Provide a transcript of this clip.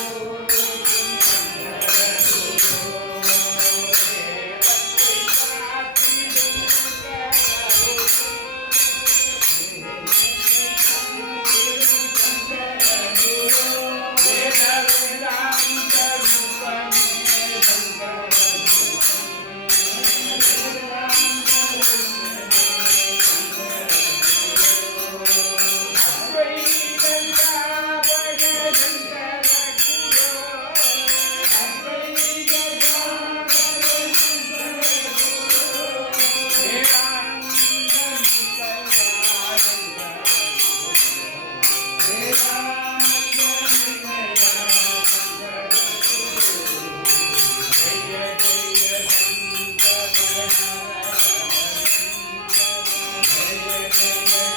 life. Amen.